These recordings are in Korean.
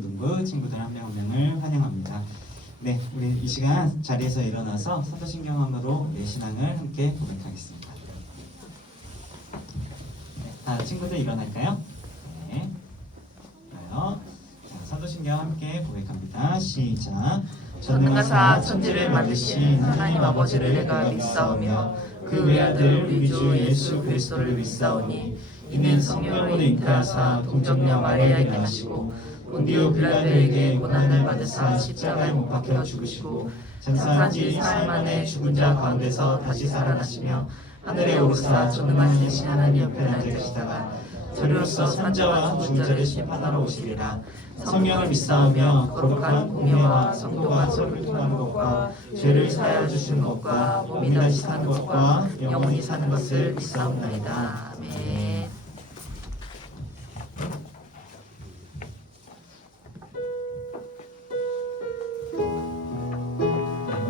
중등부 친구들 한 명 한 명을 환영합니다. 네, 우리 이 시간 자리에서 일어나서 사도신경함으로 내 신앙을 함께 고백하겠습니다. 네, 다 친구들 일어날까요? 네, 좋아요. 자, 사도신경 함께 고백합니다. 시작. 전능하사 천지를 만드신 하나님 아버지를 내가 믿사오며 그 외아들 우리 주 예수 그리스도를 믿사오니 이는 성령으로 잉태하사 동정녀 마리아에게 나시고 본디오 빌라도에게 고난을 받으사 십자가에 못 박혀 죽으시고 장사한 지 사흘 만에 죽은 자 가운데서 다시 살아나시며 하늘에 오르사 전능하신 하나님 옆에 앉으시다가 저리로서 산자와 죽은 자를 심판하러 오시리라. 성령을 믿사오며 거룩한 공예와 성도가 서로를 통하는 것과 죄를 사하여 주시는 것과 몸이 다시 사는 것과 영원히 사는 것을 믿사옵나이다. 아멘.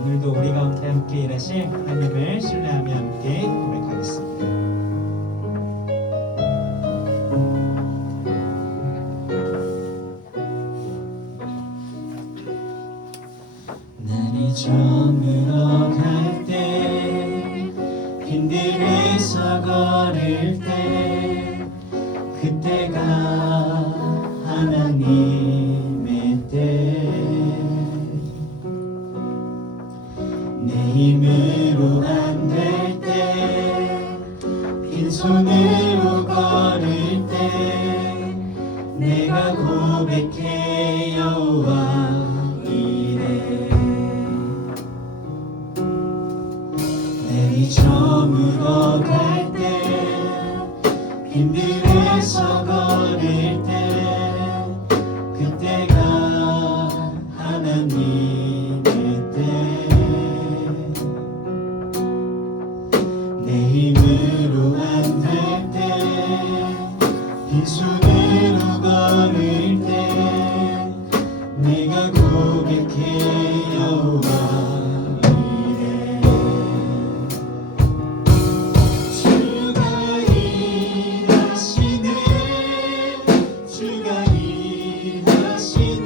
오늘도 우리 가운데 함께 일하실 하나님을 신뢰하며 함께 고백하겠습니다. 날이 저물어 갈 때 빈들에서 걸을 때 그때가 하나님의 때 내 힘으로 안 될 때 빈손으로 걸을 때 내가 고백해 여호와 이래 내리 저물어 갈 때 빈들에서 걸을 때 그때가 하나님의 때 내 힘으로 안 될 때 빈손으로 걸을 때 내가 고백해 여호와 이래 주가 일하시네 주가 일하시네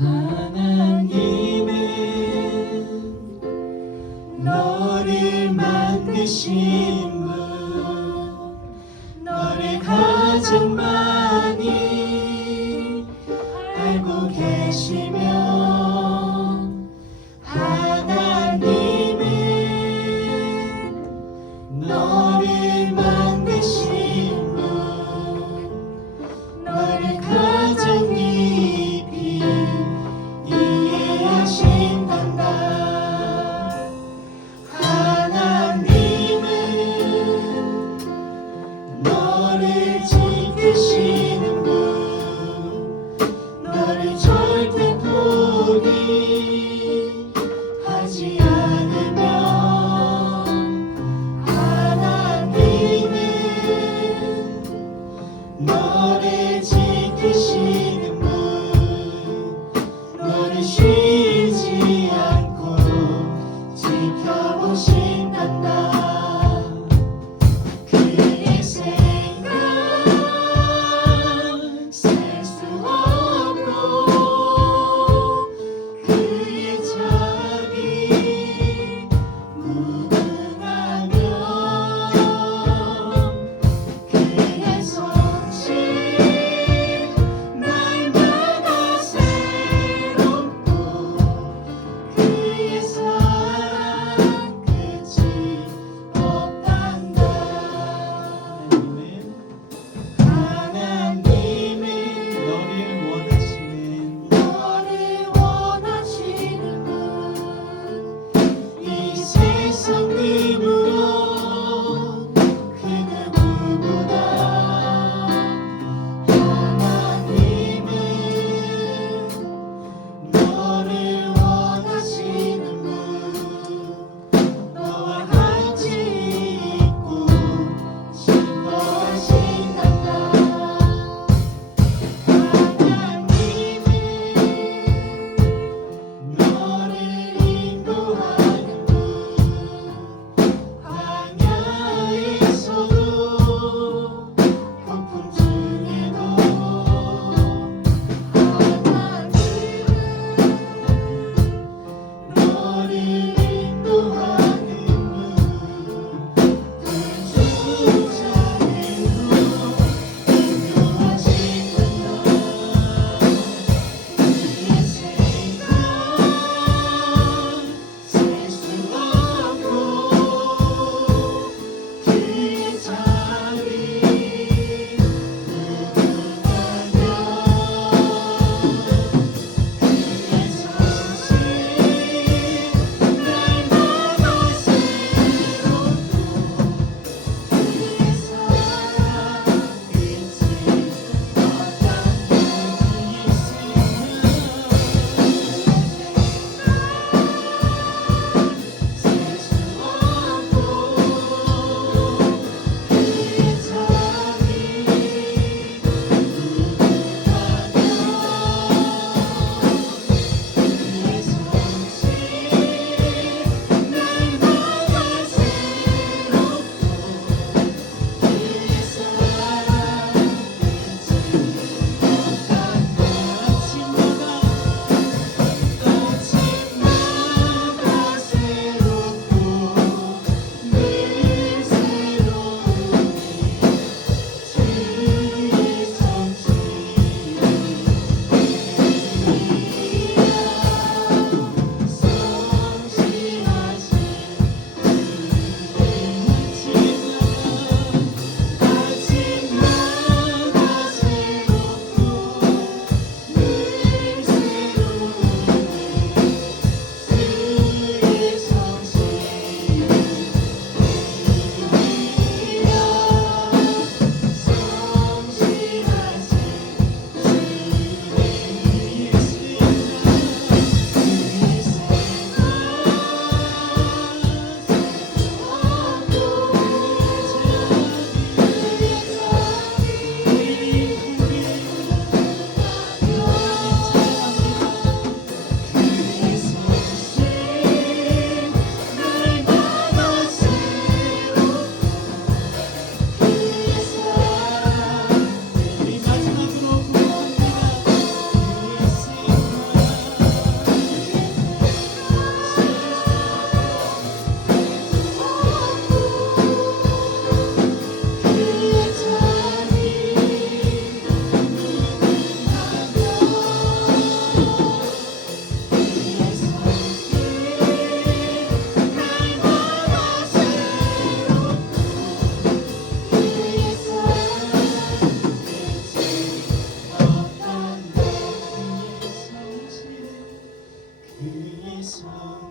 하나님은 너를 만드신 분, 너를 가장 많이 알고 계시며, 하나님은 너를 만드신 분, 너를 가장 깊이 이해하신단다. 하나님은 너를 지키시는 분, 너를 절대 포기하지 않으며, 하나님은 너를 지키시는 분, 너를 쉬지 않고 지켜보신단다. 그의 생각 셀 수 없고, 그의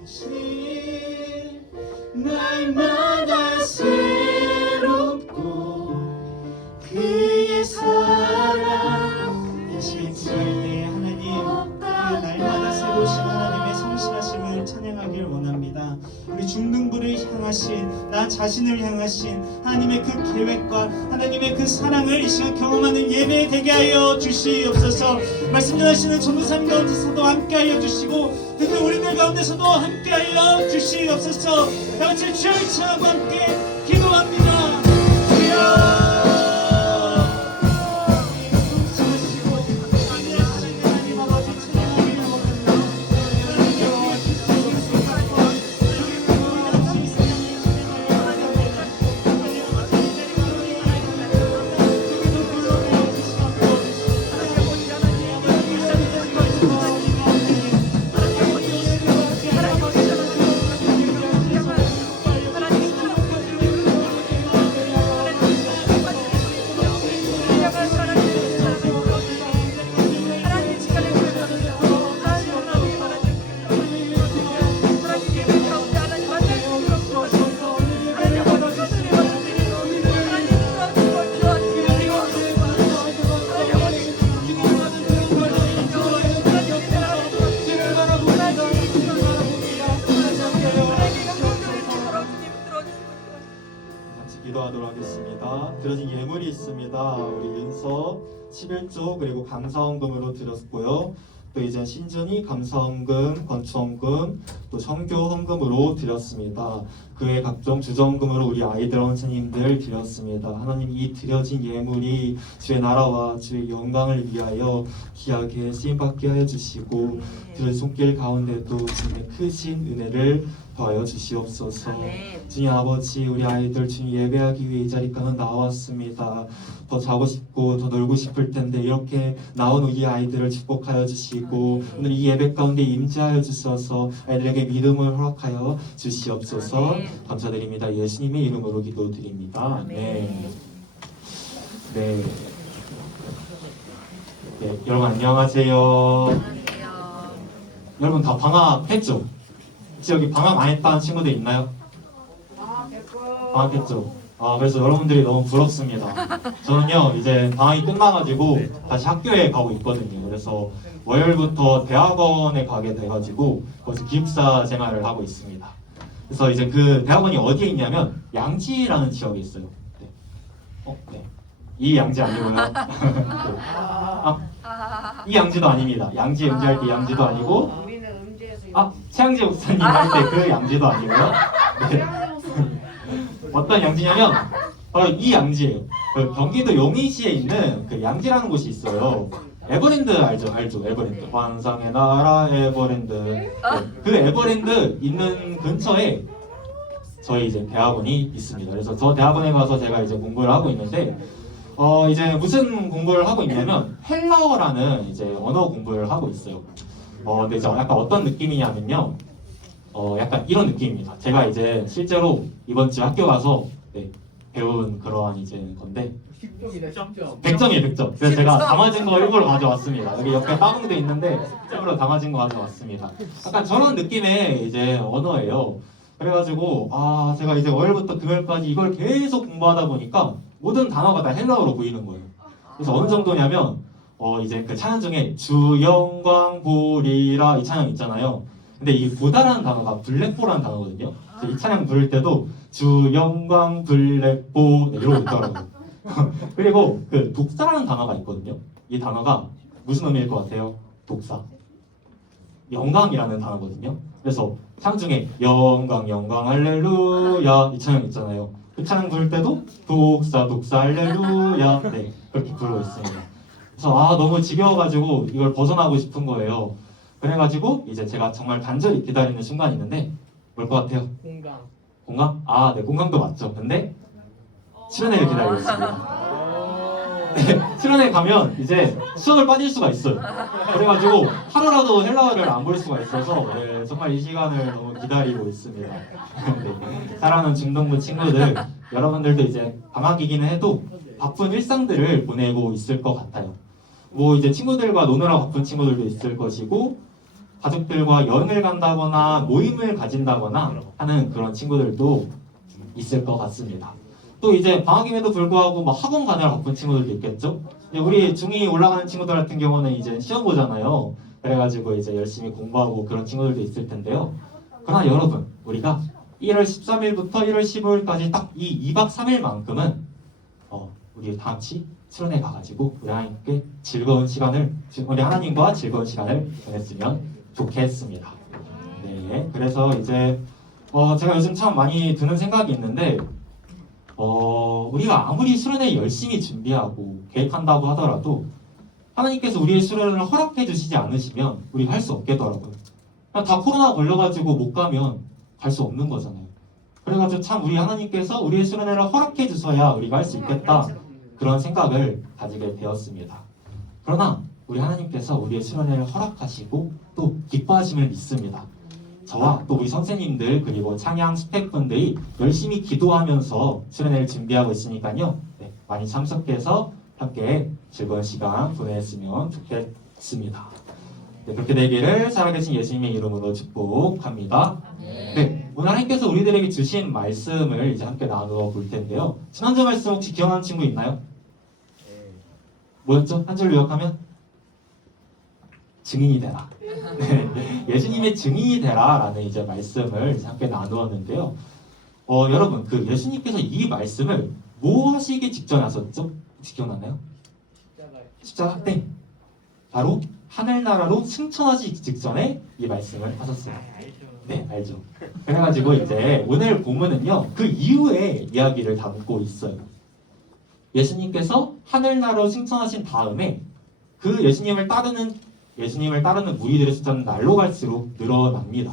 성실 날마다 새롭고 그의 사랑 열심히 기도할 때 하나님 그 날마다 새로우신 하나님의 성실하심을 찬양하길 원합니다. 우리 중등부를 향하신 나 자신을 향하신 하나님의 그 계획과 하나님의 그 사랑을 이 시간 경험하는 예배 되게 하여 주시옵소서. 말씀 전하시는 전도사님 가운데서도 함께하여 주시고 듣는 우리들 가운데서도 함께하여 주시옵소서. 다 같이 주의 차하고 함께 기도합니다. 주여 기도하도록 하겠습니다. 드려진 예물이 있습니다. 우리 윤서 11조 그리고 감사원금으로 드렸고요. 또 이제 신준이 감사원금, 건축원금, 또 성교 헌금으로 드렸습니다. 그 외 각종 주정금으로 우리 아이들 선생님들 드렸습니다. 하나님 이 드려진 예물이 주의 나라와 주의 영광을 위하여 귀하게 쓰임받게 하여 주시고 드려진 손길 가운데도 주님의 크신 은혜를 더하여 주시옵소서. 주님 아버지 우리 아이들 주님 예배하기 위해 이 자리까지 나왔습니다. 더 자고 싶고 더 놀고 싶을 텐데 이렇게 나온 우리 아이들을 축복하여 주시고 오늘 이 예배 가운데 임재하여 주셔서 아이들에게 믿음을 허락하여 주시옵소서. 감사드립니다. 예수님의 이름으로 기도드립니다. 네. 네. 네. 여러분 안녕하세요. 여러분 다 방학했죠? 혹시 여기 방학 안 했다는 친구들 있나요? 방학했죠? 그래서 여러분들이 너무 부럽습니다. 저는요 이제 방학이 끝나가지고 다시 학교에 가고 있거든요. 그래서 월요일부터 대학원에 가게 돼가지고 거기서 기숙사 생활을 하고 있습니다. 그래서 이제 그 대학원이 어디에 있냐면 양지라는 지역에 있어요. 네. 네. 이 양지 아니고요. 네. 이 양지도 아닙니다. 양지 음지할 때 양지도 아니고 최양지 목사님 할 때 그 양지도 아니고요. 네. 어떤 양지냐면 바로 이 양지예요. 그 경기도 용인시에 있는 그 양지라는 곳이 있어요. 에버랜드 알죠? 에버랜드. 환상의 나라 에버랜드. 네. 그 에버랜드 있는 근처에 저희 이제 대학원이 있습니다. 그래서 저 대학원에 가서 제가 이제 공부를 하고 있는데 이제 무슨 공부를 하고 있냐면 헬라어라는 이제 언어 공부를 하고 있어요. 근데 이제 약간 어떤 느낌이냐면요. 약간 이런 느낌입니다. 제가 이제 실제로 이번 주 학교 가서 배운 그러한 이제 건데 100점이에요, 100점. 그래서 제가 담아진 거 일부러 가져왔습니다. 여기 옆에 따봉도 있는데 일부러 담아진 거 가져왔습니다. 약간 저런 느낌의 이제 언어예요. 그래가지고 제가 이제 월요일부터 금요일까지 이걸 계속 공부하다 보니까 모든 단어가 다 헬라어로 보이는 거예요. 그래서 어느 정도냐면 이제 그 찬양 중에 주 영광 보리라 이 찬양 있잖아요. 근데 이 보다라는 단어가 블랙보라는 단어거든요. 이 찬양 부를 때도 주 영광 블랙보 이러고 있더라고요. 그리고 그 독사라는 단어가 있거든요. 이 단어가 무슨 의미일 것 같아요? 독사. 영광이라는 단어거든요. 그래서 찬양 중에 영광 영광 할렐루야 이 찬양 있잖아요. 그 찬양 부를 때도 독사 할렐루야 네 그렇게 부르고 있습니다. 그래서 너무 지겨워가지고 이걸 벗어나고 싶은 거예요. 그래가지고 이제 제가 정말 간절히 기다리는 순간이 있는데 뭘 것 같아요? 공강? 네, 공강도 맞죠. 근데 수련회를 기다리고 있습니다. 네, 수련회 가면 이제 수업을 빠질 수가 있어요. 그래가지고 하루라도 헬라어를 안 볼 수가 있어서 정말 이 시간을 너무 기다리고 있습니다. 네, 사랑하는 중동부 친구들, 여러분들도 이제 방학이기는 해도 바쁜 일상들을 보내고 있을 것 같아요. 뭐 이제 친구들과 노느라 바쁜 친구들도 있을 것이고 가족들과 여행을 간다거나 모임을 가진다거나 하는 그런 친구들도 있을 것 같습니다. 또 이제 방학임에도 불구하고 막 학원 가느라 바쁜 친구들도 있겠죠? 이제 우리 중2 올라가는 친구들 같은 경우는 이제 시험 보잖아요. 그래가지고 이제 열심히 공부하고 그런 친구들도 있을 텐데요. 그러나 여러분, 우리가 1월 13일부터 1월 15일까지 딱 이 2박 3일만큼은 우리 다 같이 수련회 가가지고 우리 하나님께 우리 하나님과 즐거운 시간을 보냈으면 좋겠습니다. 네, 그래서 이제 제가 요즘 참 많이 드는 생각이 있는데 우리가 아무리 수련회 열심히 준비하고 계획한다고 하더라도 하나님께서 우리의 수련을 허락해 주시지 않으시면 우리가 할 수 없겠더라고요. 다 코로나 걸려가지고 못 가면 갈 수 없는 거잖아요. 그래가지고 참 우리 하나님께서 우리의 수련회를 허락해 주셔야 우리가 할 수 있겠다, 그런 생각을 가지게 되었습니다. 그러나 우리 하나님께서 우리의 수련회를 허락하시고 또 기뻐하심을 믿습니다. 저와 또 우리 선생님들 그리고 찬양 스태프분들이 열심히 기도하면서 수련회를 준비하고 있으니까요. 네, 많이 참석해서 함께 즐거운 시간 보냈으면 좋겠습니다. 네, 그렇게 되기를 살아계신 예수님의 이름으로 축복합니다. 네, 오늘 하나님께서 우리들에게 주신 말씀을 이제 함께 나누어 볼 텐데요. 지난주 말씀 혹시 기억나는 친구 있나요? 뭐였죠? 한 줄로 요약하면 증인이 되라. 네, 예수님의 증인이 되라라는 이제 말씀을 이제 함께 나누었는데요. 여러분, 그 예수님께서 이 말씀을 뭐 하시기 직전에 하셨죠? 혹시 기억나나요? 십자가 땡. 바로 하늘나라로 승천하시기 직전에 이 말씀을 하셨어요. 네, 알죠. 그래가지고 이제 오늘 본문은요, 그 이후에 이야기를 담고 있어요. 예수님께서 하늘나라로 승천하신 다음에 그 예수님을 따르는 무리들의 숫자는 날로 갈수록 늘어납니다.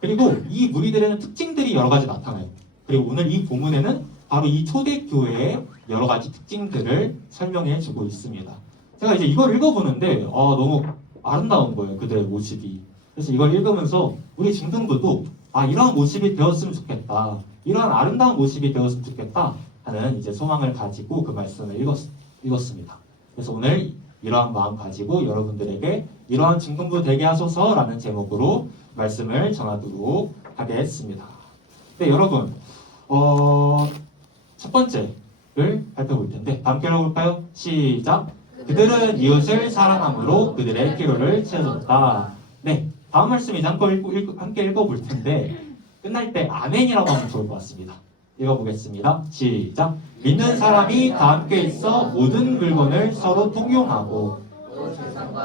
그리고 이 무리들에는 특징들이 여러 가지 나타나요. 그리고 오늘 이 본문에는 바로 이 초대교회의 여러 가지 특징들을 설명해 주고 있습니다. 제가 이제 이걸 읽어보는데 너무 아름다운 거예요. 그들의 모습이. 그래서 이걸 읽으면서 우리 중등부도 이러한 모습이 되었으면 좋겠다, 이러한 아름다운 모습이 되었으면 좋겠다 하는 이제 소망을 가지고 그 말씀을 읽었습니다. 그래서 오늘 이러한 마음 가지고 여러분들에게 이러한 중등부 되게 하소서라는 제목으로 말씀을 전하도록 하겠습니다. 네, 여러분, 첫 번째를 발표해볼 텐데 다 함께 읽어볼까요? 시작! 그들은 이웃을 사랑함으로 그들의 필요를 채워줬다. 네, 다음 말씀 이제 함께 읽어볼 텐데 끝날 때 아멘이라고 하면 좋을 것 같습니다. 읽어보겠습니다. 시작! 믿는 사람이 다 함께 있어 모든 물건을 서로 통용하고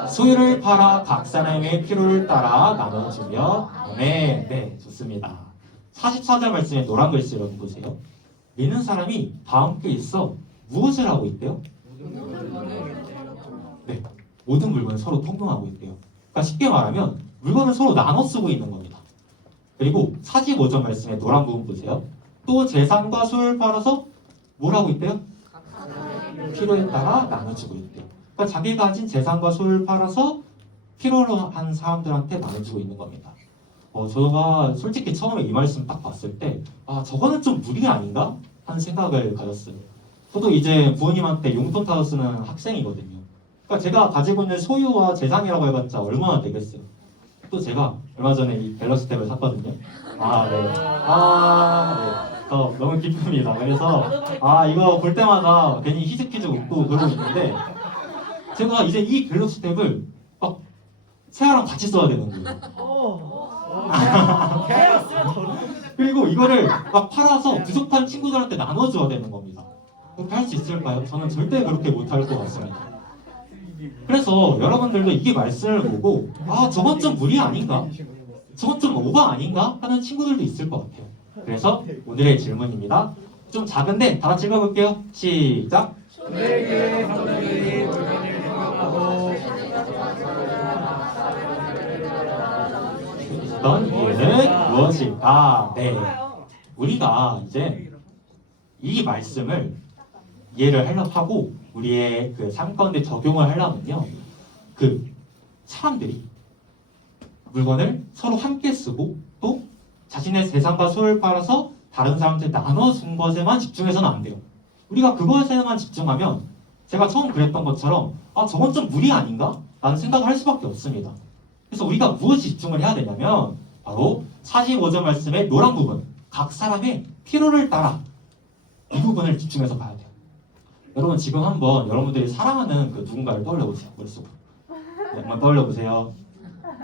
소유를 팔아 각 사람의 필요를 따라 나눠주며 아멘. 네, 좋습니다. 44절 말씀에 노란 글씨로 보세요. 믿는 사람이 다 함께 있어 무엇을 하고 있대요? 네, 모든 물건을 서로 통용하고 있대요. 그러니까 쉽게 말하면 물건을 서로 나눠 쓰고 있는 겁니다. 그리고 45절 말씀에 노란 부분 보세요. 또 재산과 소유를 팔아서 뭘 하고 있대요? 필요에 따라 나눠주고 있대요. 그러니까 자기가 가진 재산과 소유를 팔아서 필요로 한 사람들한테 나눠주고 있는 겁니다. 제가 솔직히 처음에 이 말씀 딱 봤을 때 저거는 좀 무리 아닌가? 하는 생각을 가졌어요. 저도 이제 부모님한테 용돈 타서 쓰는 학생이거든요. 그러니까 제가 가지고 있는 소유와 재산이라고 해봤자 얼마나 되겠어요. 또 제가 얼마 전에 이 밸런스 탭을 샀거든요. 네. 너무 기쁩니다. 그래서 이거 볼 때마다 괜히 희죽희죽 웃고 그러고 있는데 제가 이제 이 밸런스 탭을 막 세아랑 같이 써야 되는 거예요. 그리고 이거를 막 팔아서 부족한 친구들한테 나눠줘야 되는 겁니다. 그렇게 할 수 있을까요? 저는 절대 그렇게 못할 것 같습니다. 그래서 여러분들도 이게 말씀을 보고 저건 좀 무리 아닌가? 저건 좀 오바 아닌가? 하는 친구들도 있을 것 같아요. 그래서 오늘의 질문입니다. 좀 작은데 다 같이 읽어볼게요. 시작! 그에게 사람들이 물건을 생각하고 어떤 이유는 무엇일까? 네, 우리가 이제 이 말씀을 이해를 하려고 우리의 그 삶 가운데 적용을 하려면요, 그 사람들이 물건을 서로 함께 쓰고 또 자신의 재산과 소유를 팔아서 다른 사람한테 나눠준 것에만 집중해서는 안 돼요. 우리가 그것에만 집중하면 제가 처음 그랬던 것처럼 저건 좀 무리 아닌가? 라는 생각을 할 수밖에 없습니다. 그래서 우리가 무엇에 집중을 해야 되냐면 바로 45절 말씀의 노란 부분, 각 사람의 필요를 따라 이 부분을 집중해서 봐야 돼요. 여러분 지금 한번 여러분들이 사랑하는 그 누군가를 떠올려보세요. 머릿속으로. 네, 한번 떠올려보세요.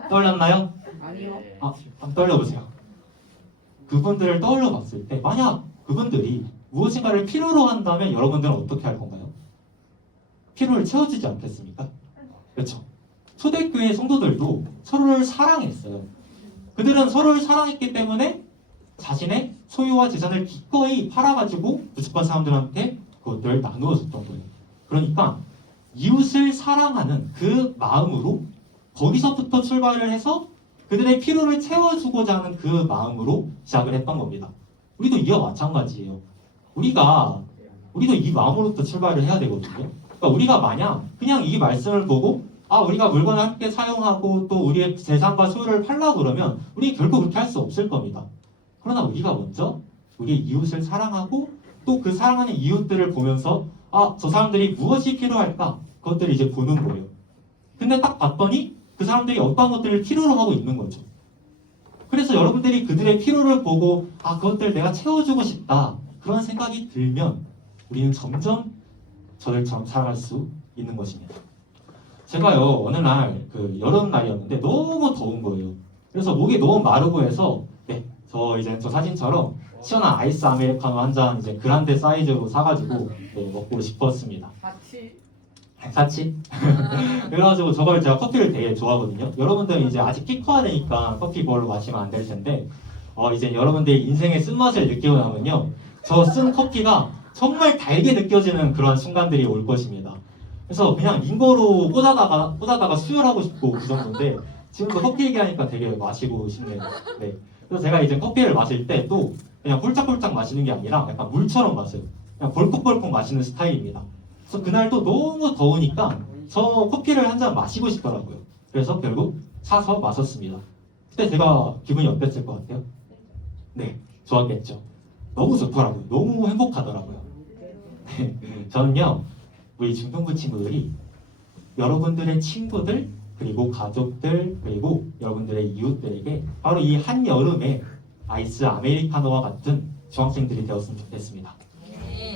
떠올렸나요? 아니요. 한번 떠올려보세요. 그분들을 떠올려봤을 때 만약 그분들이 무엇인가를 필요로 한다면 여러분들은 어떻게 할 건가요? 필요를 채워주지 않겠습니까? 그렇죠. 초대교회 성도들도 서로를 사랑했어요. 그들은 서로를 사랑했기 때문에 자신의 소유와 재산을 기꺼이 팔아가지고 부족한 사람들한테 그것들을 나누어 줬던 거예요. 그러니까 이웃을 사랑하는 그 마음으로 거기서부터 출발을 해서 그들의 필요를 채워주고자 하는 그 마음으로 시작을 했던 겁니다. 우리도 이와 마찬가지예요. 우리도 이 마음으로부터 출발을 해야 되거든요. 그러니까 우리가 만약 그냥 이 말씀을 보고 우리가 물건을 함께 사용하고 또 우리의 재산과 소유를 팔라고 그러면 우리 결코 그렇게 할 수 없을 겁니다. 그러나 우리가 먼저 우리의 이웃을 사랑하고 또 그 사랑하는 이웃들을 보면서 저 사람들이 무엇이 필요할까? 그것들을 이제 보는 거예요. 근데 딱 봤더니 그 사람들이 어떤 것들을 필요로 하고 있는 거죠. 그래서 여러분들이 그들의 필요를 보고 그것들 내가 채워주고 싶다. 그런 생각이 들면 우리는 점점 저들처럼 살아갈 수 있는 것입니다. 제가요 어느 날 여름 날이었는데 너무 더운 거예요. 그래서 목이 너무 마르고 해서 저 사진처럼 시원한 아이스 아메리카노 한 잔 이제 그란데 사이즈로 사가지고 먹고 싶었습니다. 같이? 그래가지고 저걸 제가 커피를 되게 좋아하거든요. 여러분들 이제 아직 키 커야 되니까 커피 별로 마시면 안 될 텐데 이제 여러분들이 인생의 쓴맛을 느끼고 나면요 저 쓴 커피가 정말 달게 느껴지는 그런 순간들이 올 것입니다. 그래서 그냥 인거로 꽂아다가 수혈하고 싶고 그 정도인데 지금도 커피 얘기하니까 되게 마시고 싶네요. 네. 그래서 제가 이제 커피를 마실 때 또 그냥 홀짝홀짝 마시는 게 아니라 약간 물처럼 마셔요. 그냥 벌컥벌컥 마시는 스타일입니다. 그래서 그날도 너무 더우니까 저 커피를 한 잔 마시고 싶더라고요. 그래서 결국 사서 마셨습니다. 그때 제가 기분이 어땠을 것 같아요? 네, 좋았겠죠. 너무 좋더라고요. 너무 행복하더라고요. 저는요, 우리 중등부 친구들이 여러분들의 친구들, 그리고 가족들, 그리고 여러분들의 이웃들에게 바로 이 한여름에 아이스 아메리카노와 같은 중학생들이 되었으면 좋겠습니다.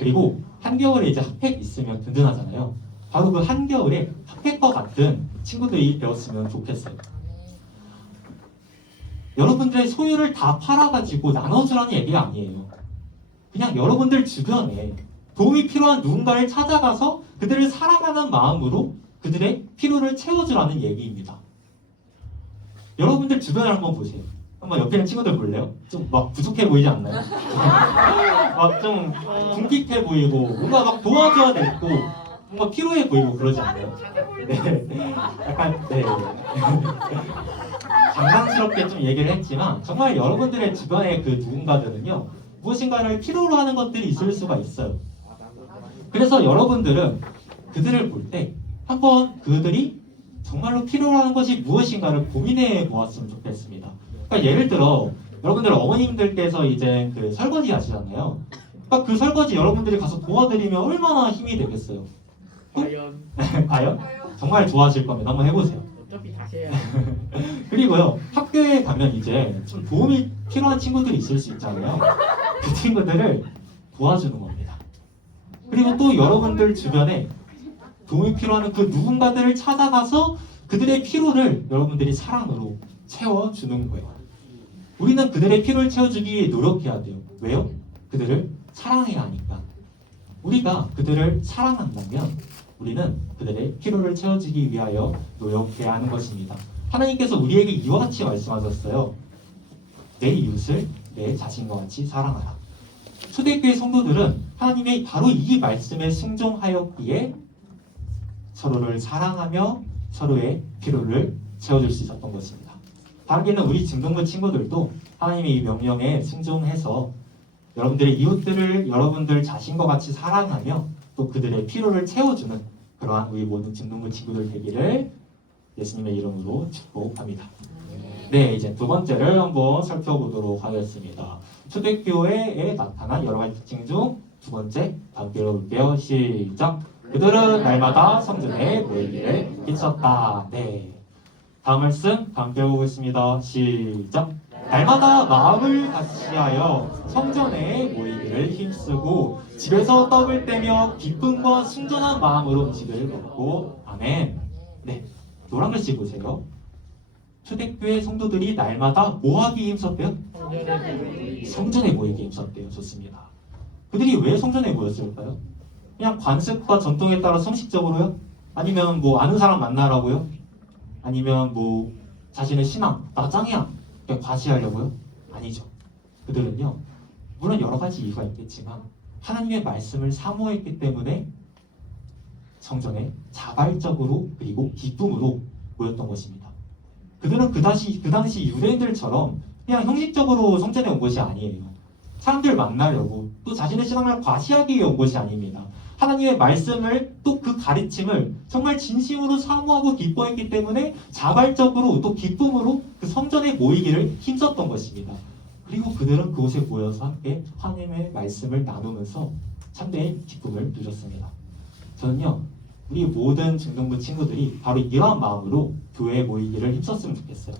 그리고 한겨울에 이제 핫팩 있으면 든든하잖아요. 바로 그 한겨울에 핫팩과 같은 친구들이 되었으면 좋겠어요. 여러분들의 소유를 다 팔아가지고 나눠주라는 얘기가 아니에요. 그냥 여러분들 주변에 도움이 필요한 누군가를 찾아가서 그들을 사랑하는 마음으로 그들의 필요를 채워주라는 얘기입니다. 여러분들 주변을 한번 보세요. 한번 옆에 있는 친구들 볼래요? 좀 막 부족해 보이지 않나요? 막 좀 궁핍해 보이고 뭔가 막 도와줘야 되고 뭔가 필요해 보이고 그러지 않나요? 네. 약간 장난스럽게 좀 얘기를 했지만 정말 여러분들의 주변의 그 누군가들은요 무엇인가를 필요로 하는 것들이 있을 수가 있어요. 그래서 여러분들은 그들을 볼 때 한번 그들이 정말로 필요로 하는 것이 무엇인가를 고민해 보았으면 좋겠습니다. 그러니까 예를 들어 여러분들 어머님들께서 이제 그 설거지 하시잖아요. 그러니까 그 설거지 여러분들이 가서 도와드리면 얼마나 힘이 되겠어요. 과연? 정말 좋아하실 겁니다. 한번 해보세요. 어차피 다시 해야 그리고요 학교에 가면 이제 좀 도움이 필요한 친구들이 있을 수 있잖아요. 그 친구들을 도와주는 겁니다. 그리고 또 여러분들 주변에 도움이 필요한 그 누군가들을 찾아가서 그들의 필요를 여러분들이 사랑으로 채워주는 거예요. 우리는 그들의 필요를 채워주기 위해 노력해야 돼요. 왜요? 그들을 사랑해야 하니까. 우리가 그들을 사랑한다면 우리는 그들의 필요를 채워주기 위하여 노력해야 하는 것입니다. 하나님께서 우리에게 이와 같이 말씀하셨어요. 내 이웃을 내 자신과 같이 사랑하라. 초대교회 성도들은 하나님의 바로 이 말씀에 순종하였기에 서로를 사랑하며 서로의 필요를 채워줄 수 있었던 것입니다. 다르게는 우리 중등부 친구들도 하나님의 이 명령에 순종해서 여러분들의 이웃들을 여러분들 자신과 같이 사랑하며 또 그들의 필요를 채워주는 그러한 우리 모든 중등부 친구들 되기를 예수님의 이름으로 축복합니다. 네, 이제 두 번째를 한번 살펴보도록 하겠습니다. 초대교회에 나타난 여러 가지 특징 중 두 번째 함께 읽어볼게요. 시작. 그들은 날마다 성전에 모이기를 비쳤다. 네. 다음 말씀 함께 보겠습니다. 시작. 날마다 마음을 같이하여 성전에 모이기를 힘쓰고 집에서 떡을 떼며 기쁨과 순전한 마음으로 음식을 먹고 아멘. 네, 노란 글씨 보세요. 초대교회 성도들이 날마다 뭐하기 힘썼대요? 성전에 모이기 힘썼대요. 좋습니다. 그들이 왜 성전에 모였을까요? 그냥 관습과 전통에 따라 형식적으로요? 아니면 뭐 아는 사람 만나라고요? 아니면 뭐 자신의 신앙, 나 짱이야, 그냥 과시하려고요? 아니죠. 그들은요, 물론 여러 가지 이유가 있겠지만 하나님의 말씀을 사모했기 때문에 성전에 자발적으로 그리고 기쁨으로 모였던 것입니다. 그들은 그 당시 유대인들처럼 그냥 형식적으로 성전에 온 것이 아니에요. 사람들 만나려고 또 자신의 신앙을 과시하기 위해 온 것이 아닙니다. 하나님의 말씀을 또 그 가르침을 정말 진심으로 사모하고 기뻐했기 때문에 자발적으로 또 기쁨으로 그 성전에 모이기를 힘썼던 것입니다. 그리고 그들은 그곳에 모여서 함께 하나님의 말씀을 나누면서 참된 기쁨을 누렸습니다. 저는요, 우리 모든 중등부 친구들이 바로 이러한 마음으로 교회에 모이기를 힘썼으면 좋겠어요.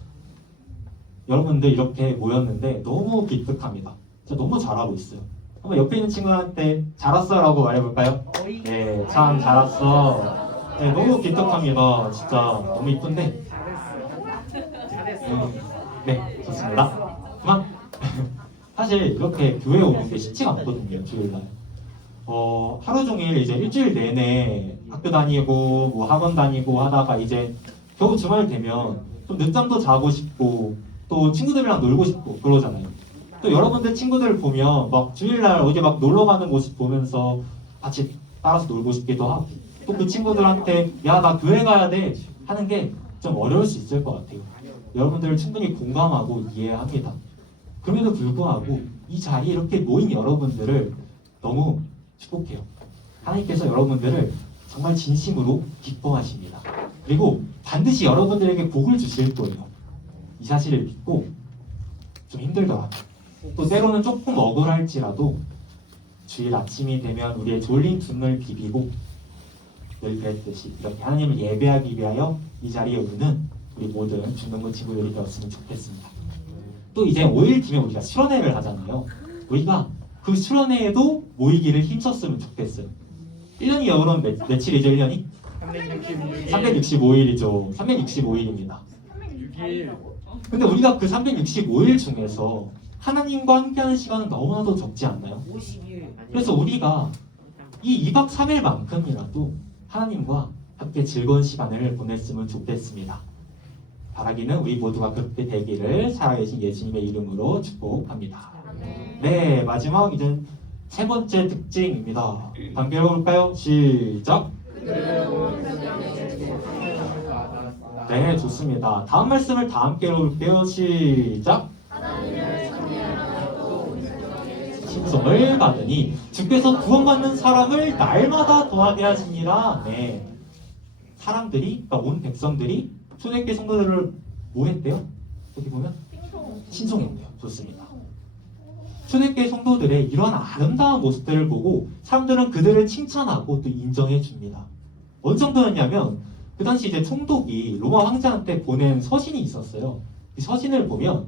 여러분들 이렇게 모였는데 너무 기특합니다. 저 너무 잘하고 있어요. 한번 옆에 있는 친구한테 잘했어 라고 말해볼까요? 네, 참 잘했어. 네, 너무 기특합니다. 진짜 너무 이쁜데. 네, 좋습니다. 그만. 사실 이렇게 교회에 오는 게 쉽지가 않거든요. 주일날. 하루 종일 이제 일주일 내내 학교 다니고 뭐 학원 다니고 하다가 이제 겨우 주말 되면 좀 늦잠도 자고 싶고 또 친구들이랑 놀고 싶고 그러잖아요. 또 여러분들 친구들 보면 막 주일날 어디 막 놀러 가는 모습 보면서 같이 따라서 놀고 싶기도 하고 또 그 친구들한테 야, 나 교회 가야 돼 하는 게 좀 어려울 수 있을 것 같아요. 여러분들 충분히 공감하고 이해합니다. 그럼에도 불구하고 이 자리에 이렇게 모인 여러분들을 너무 축복해요. 하나님께서 여러분들을 정말 진심으로 기뻐하십니다. 그리고 반드시 여러분들에게 복을 주실 거예요. 이 사실을 믿고 좀 힘들더라도 또 때로는 조금 억울할지라도 주일 아침이 되면 우리의 졸린 눈을 비비고 늘 그랬듯이 이렇게 하나님을 예배하기 위하여 이 자리에 오는 우리 모든 중등부 친구들이 되었으면 좋겠습니다. 또 이제 5일 뒤면 우리가 수련회를 하잖아요. 우리가 그 수련회에도 모이기를 힘썼으면 좋겠어요. 1년이 여러분 며칠이죠? 1년이? 365일이죠. 365일입니다. 6일. 근데 우리가 그 365일 중에서 하나님과 함께하는 시간은 너무나도 적지 않나요? 50일. 그래서 우리가 이 2박 3일만큼이라도 하나님과 함께 즐거운 시간을 보냈으면 좋겠습니다. 바라기는 우리 모두가 그렇게 되기를 살아계신 예수님의 이름으로 축복합니다. 네, 마지막 이제 세 번째 특징입니다. 함께 읽어볼까요? 시작! 네, 좋습니다. 다음 말씀을 다 함께 읽어볼게요. 시작! 신성을 받으니 주께서 구원받는 사람을 날마다 더하게 하시니라. 네, 사람들이, 그러니까 온 백성들이 초대교회 성도들을 뭐 했대요? 여기 보면 신송했대요. 좋습니다. 초대교회 성도들의 이러한 아름다운 모습들을 보고 사람들은 그들을 칭찬하고 또 인정해 줍니다. 어느 정도였냐면 그 당시 이제 총독이 로마 황제한테 보낸 서신이 있었어요. 이 서신을 보면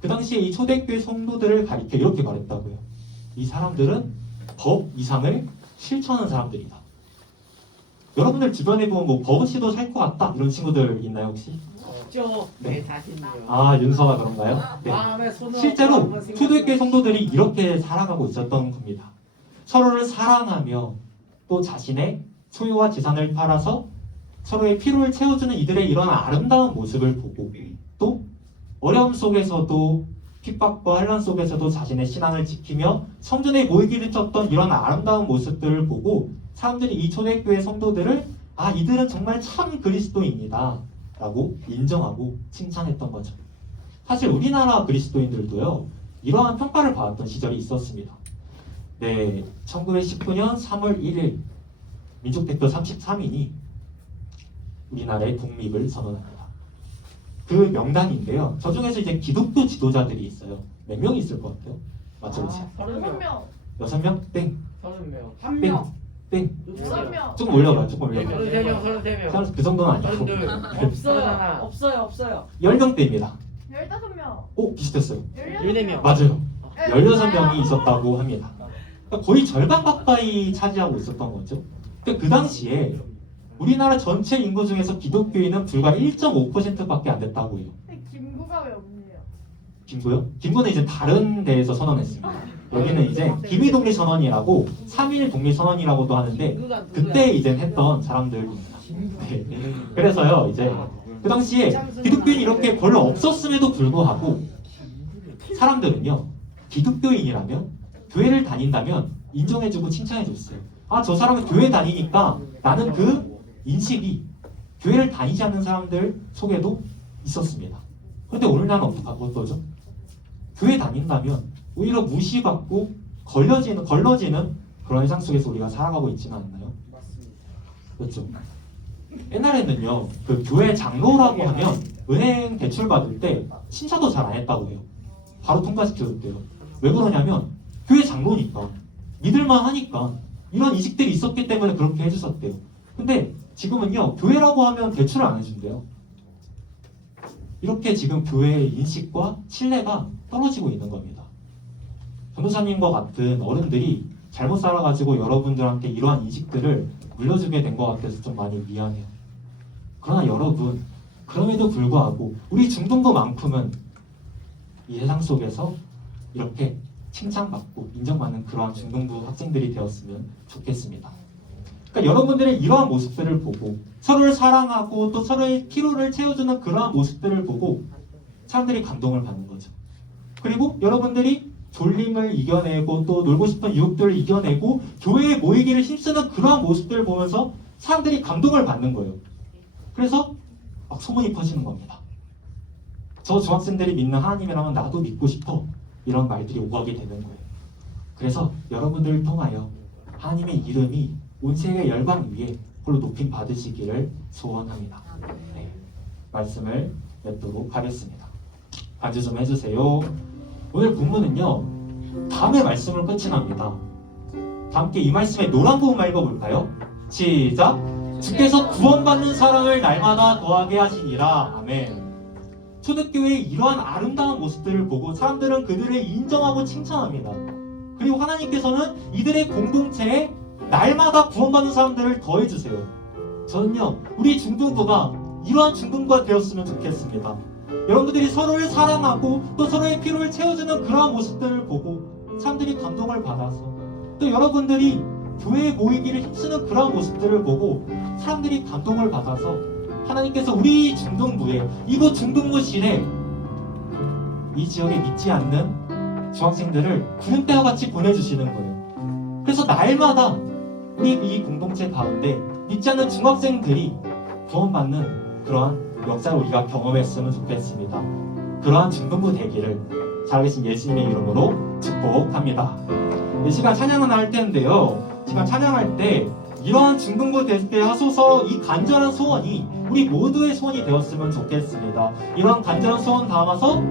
그 당시에 이 초대교회 성도들을 가리켜 이렇게 말했다고요. 이 사람들은 법 이상을 실천하는 사람들이다. 여러분들 주변에 보면 뭐 버거치도 살 것 같다 이런 친구들 있나요 혹시? 없죠. 네. 내 자신이요. 아, 윤서가 그런가요? 네. 마음에 손을 실제로 한번 생각해 초대교회 성도들이 이렇게 살아가고 있었던 겁니다. 서로를 사랑하며 또 자신의 소유와 재산을 팔아서 서로의 필요를 채워주는 이들의 이런 아름다운 모습을 보고 또 어려움 속에서도 핍박과 환난 속에서도 자신의 신앙을 지키며 성전에 모이기를 쳤던 이런 아름다운 모습들을 보고 사람들이 이 초대교회 성도들을 아, 이들은 정말 참 그리스도인이다 라고 인정하고 칭찬했던 거죠. 사실 우리나라 그리스도인들도요, 이러한 평가를 받았던 시절이 있었습니다. 네, 1919년 3월 1일 민족대표 33인이 우리나라의 독립을 선언합니다. 그 명단인데요. 저 중에서 이제 기독교 지도자들이 있어요. 몇 명 있을 것 같아요? 맞춰보세요. 30명. 6명? 땡. 30명. 땡. 땡. 6명. 조금 올려봐요. 조금 올려봐요. 33명. 그 정도는 아니고. 32. 없어요. 10명대입니다. 15명. 오, 비슷했어요. 14명. 맞아요. 16명이 있었다고 합니다. 그러니까 거의 절반 가까이 차지하고 있었던 거죠. 그러니까 그 당시에 우리나라 전체 인구 중에서 기독교인은 불과 1.5%밖에 안 됐다고 해요. 김구가 왜 없네요? 김구요? 김구는 이제 다른 데에서 선언했습니다. 여기는 이제 기미독립 선언이라고 3.1 독립 선언이라고도 하는데 그때 이제 했던 사람들입니다. 네. 그래서요 이제 그 당시에 기독교인이 이렇게 별로 없었음에도 불구하고 사람들은요 기독교인이라면 교회를 다닌다면 인정해주고 칭찬해줬어요. 아, 저 사람은 교회 다니니까 나는 그 인식이 교회를 다니지 않는 사람들 속에도 있었습니다. 그런데 오늘날은 어떠죠? 교회 다닌다면 오히려 무시받고 걸러지는 그런 세상 속에서 우리가 살아가고 있지는 않나요? 그렇죠? 옛날에는요 그 교회 장로라고 하면 은행 대출 받을 때 심사도 잘 안 했다고 해요. 바로 통과시켜줬대요. 왜 그러냐면 교회 장로니까 믿을만 하니까 이런 인식들이 있었기 때문에 그렇게 해주셨대요. 근데 지금은요 교회라고 하면 대출을 안 해준대요. 이렇게 지금 교회의 인식과 신뢰가 떨어지고 있는 겁니다. 전도사님과 같은 어른들이 잘못 살아가지고 여러분들한테 이러한 인식들을 물려주게 된 것 같아서 좀 많이 미안해요. 그러나 여러분, 그럼에도 불구하고 우리 중등부만큼은 이 세상 속에서 이렇게 칭찬받고 인정받는 그러한 중등부 학생들이 되었으면 좋겠습니다. 그러니까 여러분들의 이러한 모습들을 보고 서로를 사랑하고 또 서로의 필요를 채워주는 그러한 모습들을 보고 사람들이 감동을 받는 거죠. 그리고 여러분들이 졸림을 이겨내고 또 놀고 싶은 유혹들을 이겨내고 교회에 모이기를 힘쓰는 그러한 모습들을 보면서 사람들이 감동을 받는 거예요. 그래서 막 소문이 퍼지는 겁니다. 저 중학생들이 믿는 하나님이라면 나도 믿고 싶어. 이런 말들이 오가게 되는 거예요. 그래서 여러분들을 통하여 하나님의 이름이 온 세계 열방 위에 홀로 높임 받으시기를 소원합니다. 네, 말씀을 맺도록 하겠습니다. 안주 좀 해주세요. 오늘 본문은요 다음에 말씀으로 끝이 납니다. 다 함께 이 말씀의 노란 부분만 읽어볼까요? 시작! 주께서 구원받는 사람을 날마다 더하게 하시니라. 아멘. 초대교회의 이러한 아름다운 모습들을 보고 사람들은 그들을 인정하고 칭찬합니다. 그리고 하나님께서는 이들의 공동체에 날마다 구원받는 사람들을 더해주세요. 저는요 우리 중등부가 이러한 중등부가 되었으면 좋겠습니다. 여러분들이 서로를 사랑하고 또 서로의 필요를 채워주는 그러한 모습들을 보고 사람들이 감동을 받아서 또 여러분들이 교회에 모이기를 힘쓰는 그러한 모습들을 보고 사람들이 감동을 받아서 하나님께서 우리 중등부에 이곳 중등부실에 이 지역에 믿지 않는 중학생들을 구름대와 같이 보내주시는 거예요. 그래서 날마다 우리 이 공동체 가운데 믿지 않는 중학생들이 구원받는 그러한 역사를 우리가 경험했으면 좋겠습니다. 그러한 중등부 되기를 살아계신 예수님의 이름으로 축복합니다. 이 시간 찬양을 할 텐데요. 시간 찬양할 때 이러한 중등부 되게 하소서 이 간절한 소원이 우리 모두의 소원이 되었으면 좋겠습니다. 이러한 간절한 소원 담아서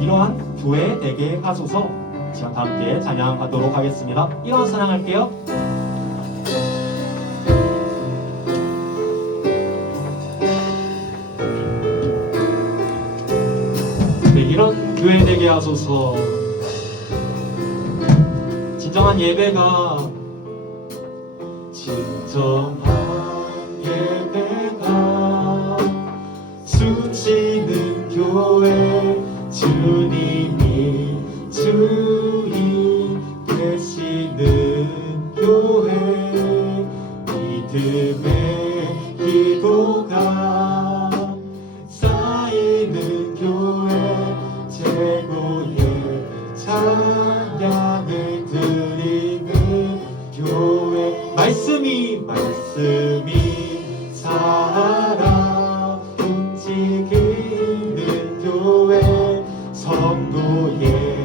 이러한 교회 되게 하소서 시간 다 함께 찬양하도록 하겠습니다. 일어나서 찬양할게요. 이런 교회 되게 하소서. 진정한 예배가 숨쉬는 교회 주님이 주인 되시는 교회 믿음의 기도가 쌓이는 교회 최고의 찬양을 드리는 교회 말씀이 살아 움직이는 교회 성도의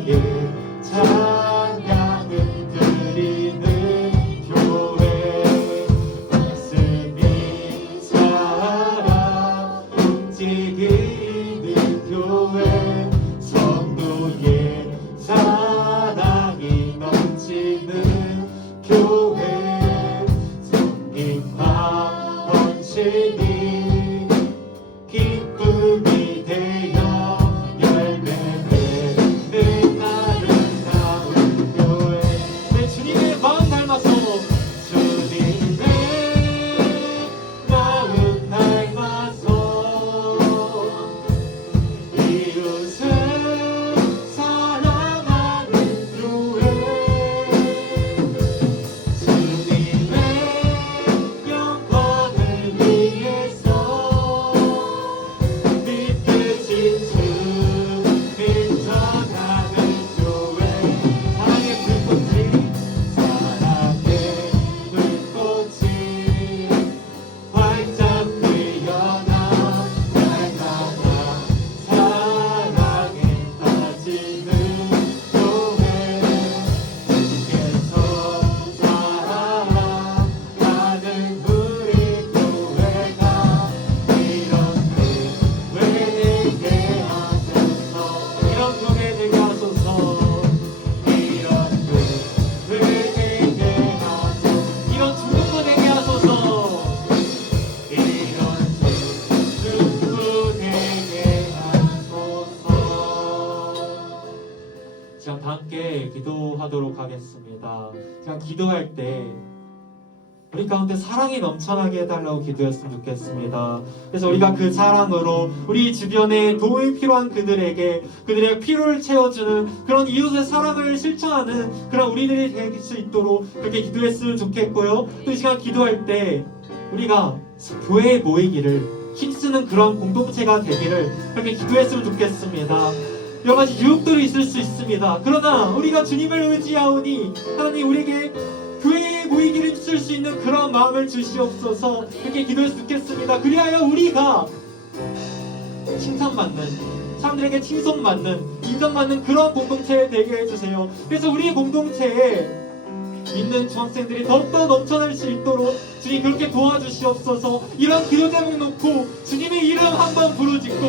성도의 찬양을 드리는 교회 가슴이 살아 움직이는 교회 성도의 사랑이 넘치는 교회 성김과 헌신이 기쁨이 되어 열매 맺는 아름다운 교회 내 주님의 마음 닮아서 주님의 마음 닮아서 이웃을 사랑하는 교회 주님의 영광을 위해서 믿으신 주님 전하는 교회 사랑의 불꽃이 활짝 피어나 날마다 사랑에 빠지는 교회 주께서 사랑하는 우리 교회가 이런 교회 되게 하소서 이런 교회 되게 하소서 이런 교회 되게 하소서 이런 중등부 되게 하소서 이런 중등부 되게 하소서 시간 다 함께 기도하도록 하겠습니다. 시간 기도할 때 우리 가운데 사랑이 넘쳐나게 해달라고 기도했으면 좋겠습니다. 그래서 우리가 그 사랑으로 우리 주변에 도움이 필요한 그들에게 그들의 필요를 채워주는 그런 이웃의 사랑을 실천하는 그런 우리들이 될 수 있도록 그렇게 기도했으면 좋겠고요. 또 이 시간 기도할 때 우리가 교회에 모이기를 힘쓰는 그런 공동체가 되기를 그렇게 기도했으면 좋겠습니다. 여러 가지 유혹들이 있을 수 있습니다. 그러나 우리가 주님을 의지하오니 하나님 우리에게 교회에 모이기를 힘쓸 수 있는 그런 마음을 주시옵소서 그렇게 기도했으면 좋겠습니다. 그리하여 우리가 칭찬받는 사람들에게 칭송받는 인정받는 그런 공동체 되게 해주세요. 그래서 우리 공동체에 믿는 중학생들이 더욱더 넘쳐날 수 있도록 주님 그렇게 도와주시옵소서. 이런 기도 제목 놓고 주님의 이름 한번 부르짖고